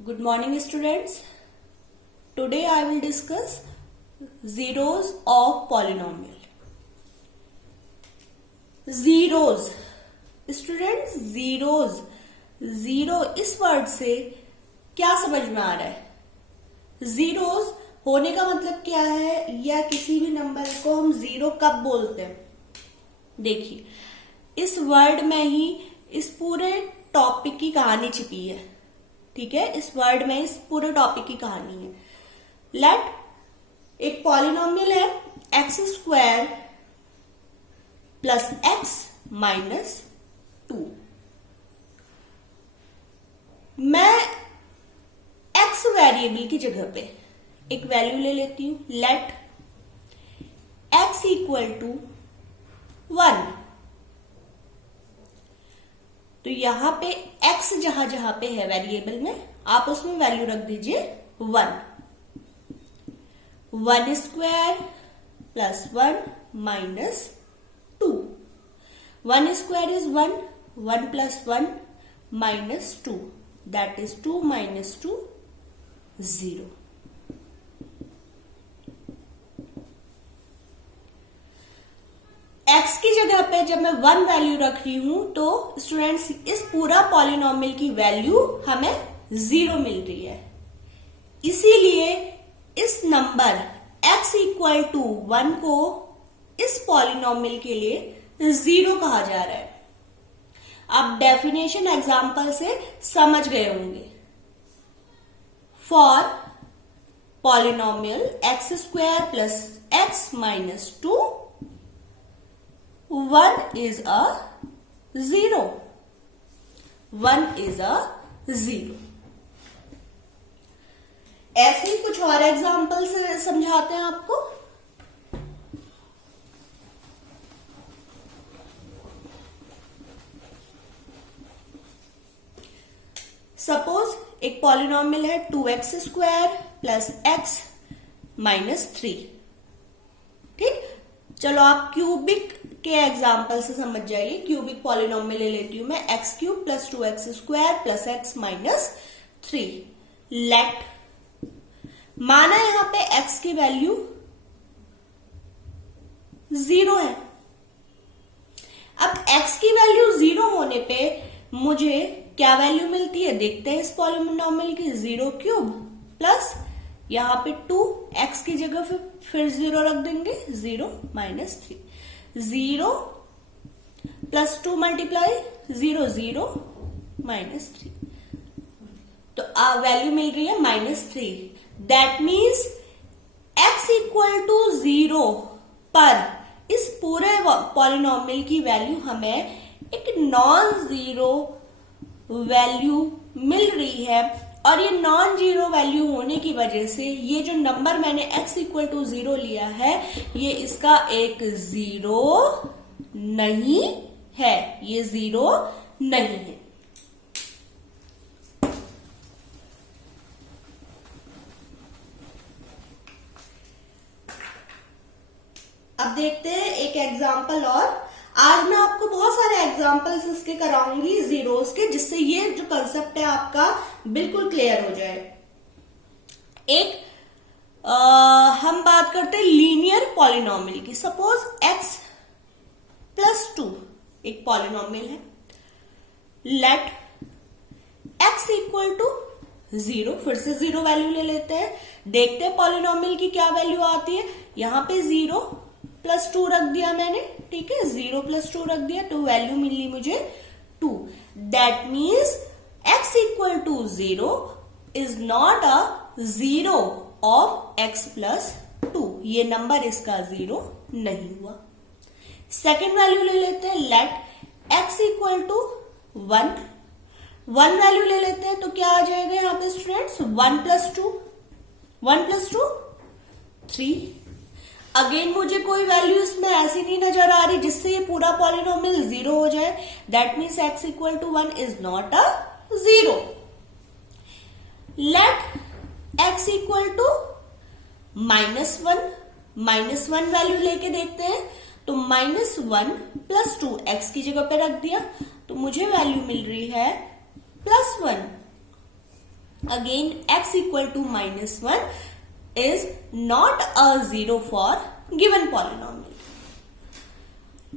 Good morning, students. Today I will discuss zeros of polynomial. Zeros. Students, zeros. Zero इस word से क्या समझ में आ रहा है? जीरोस होने का मतलब क्या है, या किसी भी नंबर को हम जीरो कब बोलते हैं? देखिए, इस वर्ड में ही इस पूरे टॉपिक की कहानी छिपी है. ठीक है, इस वर्ड में इस पूरे टॉपिक की कहानी है. लेट एक पॉलिनोमियल है x square plus x minus 2. मैं एक्स वेरिएबल की जगह पे एक वैल्यू ले लेती हूं. Let x equal to 1. तो यहां पे x जहां जहां पे है वेरिएबल में, आप उसमें वैल्यू रख दीजिए 1. 1 square plus 1 minus 2. 1 square is 1. 1 plus 1 minus 2. That is 2 minus 2 0. x की जगह पे जब मैं 1 वैल्यू रख रही हूं तो स्टूडेंट्स इस पूरा पॉलिनोमियल की वैल्यू हमें 0 मिल रही है. इसीलिए इस नंबर x इक्वल टू 1 को इस पॉलिनोमियल के लिए 0 कहा जा रहा है. आप डेफिनेशन एग्जांपल से समझ गए होंगे. For polynomial x square plus x minus 2 1 is a 0. 1 is a 0. ऐसे ही कुछ और एग्जाम्पल से समझाते हैं आपको. सपोज एक पॉलिनोमियल है 2x square plus x minus 3. ठीक, चलो आप क्यूबिक के एग्जाम्पल से समझ जाइए. क्यूबिक पॉलिनोमियल ले लेती हूं मैं x cube plus 2x square plus x minus 3. Let माना यहां पे x की वैल्यू 0 है. अब x की वैल्यू 0 होने पे मुझे क्या वैल्यू मिलती है देखते हैं. इस पॉलिनोमियल की 0 क्यूब प्लस यहां पे 2, x की जगह फिर 0 रख देंगे. 0 माइनस 3. 0 plus 2 multiply 0 0 minus 3. तो वैल्यू मिल रही है minus 3. That means x equal to 0 पर इस पूरे पॉलिनोमियल की वैल्यू हमें एक नॉन जीरो वैल्यू मिल रही है. और ये नॉन जीरो वैल्यू होने की वजह से ये जो नंबर मैंने x इक्वल टू 0 लिया है ये इसका एक जीरो नहीं है. ये जीरो नहीं है. अब देखते हैं एक एग्जाम्पल और. आज मैं आपको बहुत सारे एग्जाम्पल्स इसके कराऊंगी जीरोस के, जिससे ये जो कंसेप्ट है आपका बिल्कुल क्लियर हो जाए. एक हम बात करते हैं लीनियर पॉलिनोमियल की. सपोज x प्लस 2 एक पॉलिनोमियल है. Let x equal to 0. फिर से 0 वैल्यू ले लेते हैं. देखते हैं पॉलिनोमियल की क्या वैल्यू आती है. यहां पे 0 प्लस 2 रख दिया मैंने. ठीक है, 0 प्लस 2 रख दिया तो वैल्यू मिली मुझे 2. That means x equal to 0 is not a 0 of x plus 2. ये नंबर इसका 0 नहीं हुआ. सेकेंड वैल्यू ले लेते हैं. Let x equal to 1. 1 value ले लेते हैं तो क्या आ जाएगा यहां पे स्टूडेंट्स. 1 plus 2 1 plus 2 3. अगेन मुझे कोई वैल्यू इसमें ऐसी नहीं नजर आ रही जिससे ये पूरा पॉलिनोमियल 0 हो जाए. That means x equal to 1 is not a 0. Let x equal to minus 1. Minus 1 value लेके देखते हैं तो माइनस 1 प्लस 2 x की जगह पे रख दिया तो मुझे वैल्यू मिल रही है +1. again x equal to -1 is not a zero for given polynomial.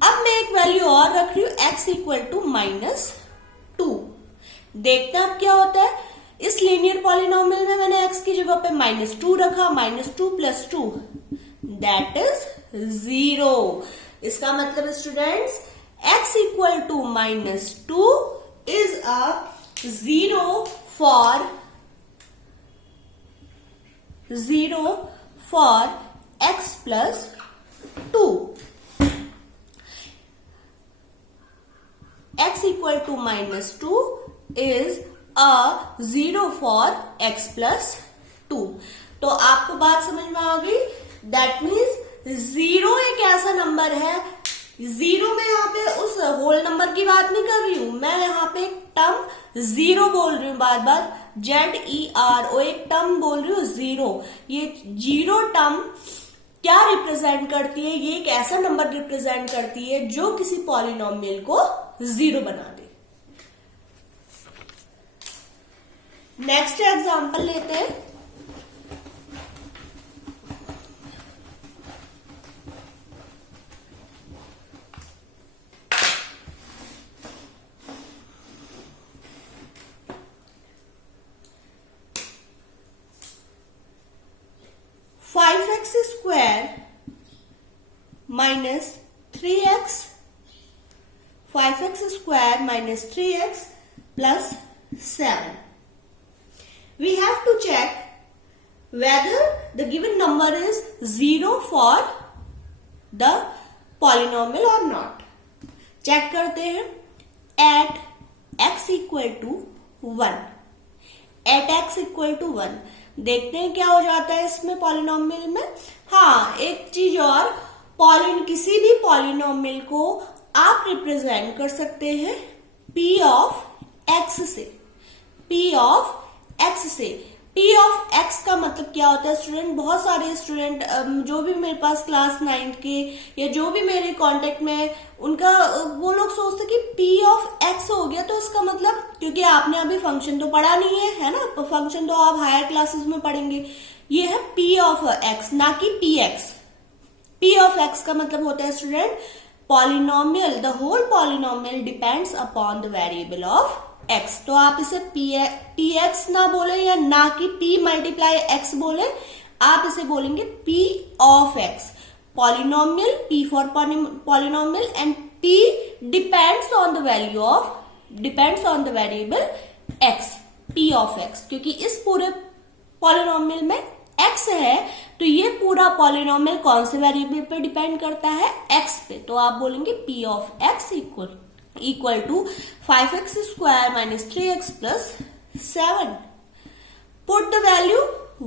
अब मैं एक वैल्यू और रख रही हूं x इक्वल टू -2. देखते हैं अब क्या होता है. इस लीनियर पॉलिनोमियल में मैंने x की जगह पे -2 रखा. -2 + 2 दैट इज 0. इसका मतलब students x equal to -2 is a 0 for x plus 2. x equal to -2 is a 0 for x plus 2. तो आपको बात समझ में आ गई. दैट मीन्स 0 एक ऐसा नंबर है. 0 में यहाँ पे उस होल नंबर की बात नहीं कर रही हूं मैं. यहाँ पे एक टर्म 0 बोल रही हूँ बार बार. ZERO एक टर्म बोल रही हूँ 0. ये 0 टर्म क्या रिप्रेजेंट करती है? ये एक ऐसा नंबर रिप्रेजेंट करती है जो किसी पॉलिनोमियल को 0 बना दे. नेक्स्ट एग्जांपल लेते हैं. (5x² minus 3x) 5x² minus 3x plus 7. We have to check whether the given number is 0 for the polynomial or not. Check करते हैं. At x equal to 1. At x equal to 1. देखते हैं क्या हो जाता है इसमें पॉलिनोमियल में. हाँ, एक चीज और. किसी भी पॉलिनोमियल को आप रिप्रेजेंट कर सकते हैं p ऑफ x से. p ऑफ x से. p ऑफ x का मतलब क्या होता है स्टूडेंट? बहुत सारे स्टूडेंट जो भी मेरे पास क्लास 9 के या जो भी मेरे कांटेक्ट में उनका वो लोग सोचते कि p ऑफ x हो गया तो इसका मतलब, क्योंकि आपने अभी फंक्शन तो पढ़ा नहीं है ना. फंक्शन तो आप हायर क्लासेस में पढ़ेंगे. ये है p ऑफ x ना कि px. p ऑफ x का मतलब होता है student polynomial. The whole polynomial depends upon the variable of x. तो आप इसे px ना बोले या ना कि p मल्टीप्लाई x बोले. आप इसे बोलेंगे p of x. Polynomial, p for polynomial and p depends on the variable x. p of x. क्योंकि इस पूरे पॉलिनोमियल में x है तो ये पूरा पॉलिनोमियल कौन से वेरिएबल पे डिपेंड करता है? x पे. तो आप बोलेंगे p of x equal to 5x² minus 3x plus 7. Put the value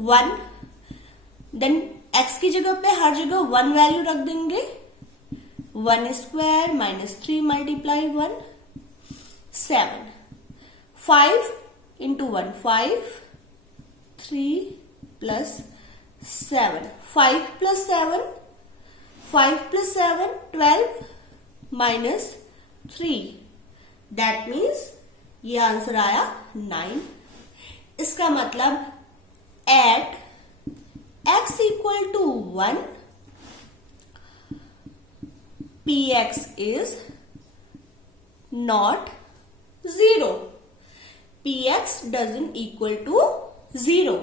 1. Then x की जगह पे हर जगह 1 वैल्यू रख देंगे. 1² minus 3 multiply 1 7. 5 into 1 5. 3 plus 7. 5 plus 7 12 minus 3. That means ये आंसर आया 9. इसका मतलब at x equal to 1 px is not 0. px doesn't equal to 0.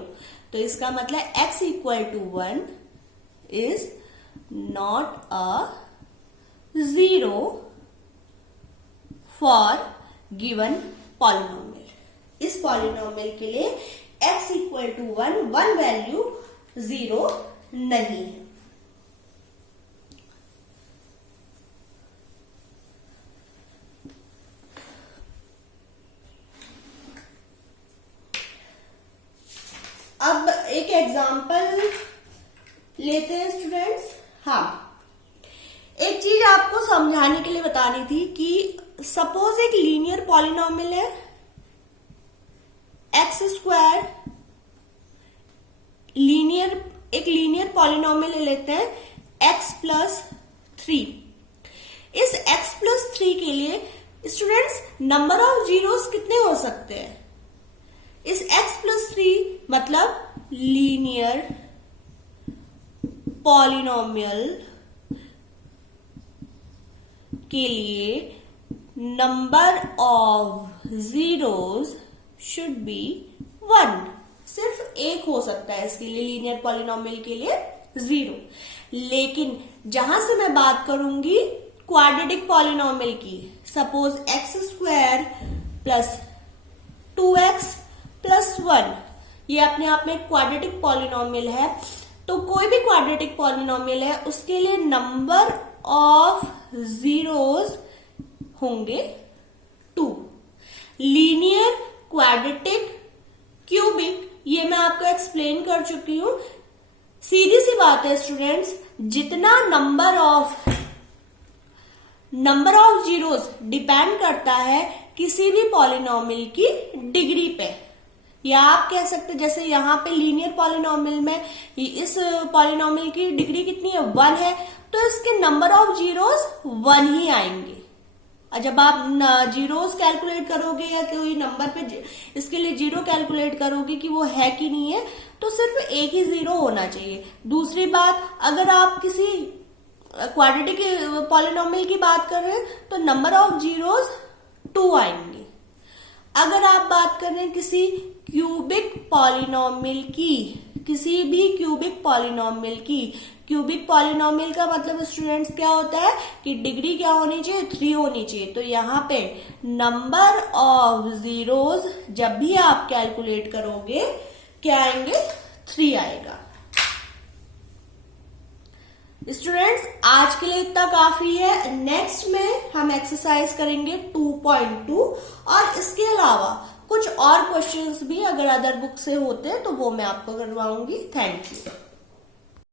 तो इसका मतलब x equal to 1 is not a 0 for given polynomial. इस पॉलिनोमियल के लिए x इक्वल टू 1 वैल्यू 0 नहीं है. अब एक एग्जांपल लेते हैं स्टूडेंट्स. हाँ, एक चीज आपको समझाने के लिए बतानी थी कि सपोज एक लीनियर पॉलिनोमियल है x². एक लीनियर पॉलिनोमियल लेते हैं x plus 3. इस x plus 3 के लिए स्टूडेंट्स नंबर ऑफ जीरोस कितने हो सकते हैं? इस x plus 3 लीनियर पॉलिनोमियल के लिए number of zeros should be 1। सिर्फ एक हो सकता है इसके लिए, लीनियर पॉलिनोमियल के लिए 0। लेकिन जहां से मैं बात करूंगी क्वाड्रेटिक पॉलिनोमियल की, suppose x² plus 2x plus 1, ये अपने आप में क्वाड्रेटिक पॉलिनोमियल है। तो कोई भी क्वाड्रेटिक पॉलिनोमियल है उसके लिए नंबर ऑफ जीरोस होंगे 2। लीनियर, क्वाड्रेटिक, क्यूबिक, ये मैं आपको एक्सप्लेन कर चुकी हूं। सीधी सी बात है स्टूडेंट्स, जितना नंबर ऑफ जीरोस डिपेंड करता है किसी भी पॉलिनोमियल की डिग्री पे, या आप कह सकते जैसे यहाँ पे लीनियर पॉलिनोमियल में इस पॉलिनोमियल की डिग्री कितनी है, 1 है, तो इसके नंबर ऑफ जीरोस 1 ही आएंगे। और जब आप जीरोस कैलकुलेट करोगे या कोई नंबर पे इसके लिए जीरो कैलकुलेट करोगे कि वो है कि नहीं है, तो सिर्फ एक ही जीरो होना चाहिए। दूसरी बात, अगर आप किसी क्वाड्रेटिक पॉलिनोमियल की बात कर रहे हैं तो नंबर ऑफ जीरोस 2 आएंगे। अगर आप बात कर रहे हैं किसी क्यूबिक पॉलिनोमियल की, किसी भी क्यूबिक पॉलिनोमियल का मतलब स्टूडेंट्स क्या होता है कि डिग्री क्या होनी चाहिए, 3 होनी चाहिए। तो यहाँ पे नंबर ऑफ जीरोस जब भी आप कैलकुलेट करोगे क्या आएंगे, 3 आएगा। स्टूडेंट्स आज के लिए इतना काफी है। नेक्स्ट में हम एक्सरसाइज करेंगे 2.2 और इसके अलावा कुछ और क्वेश्चंस भी अगर अदर बुक से होते हैं तो वो मैं आपको करवाऊंगी। Thank you.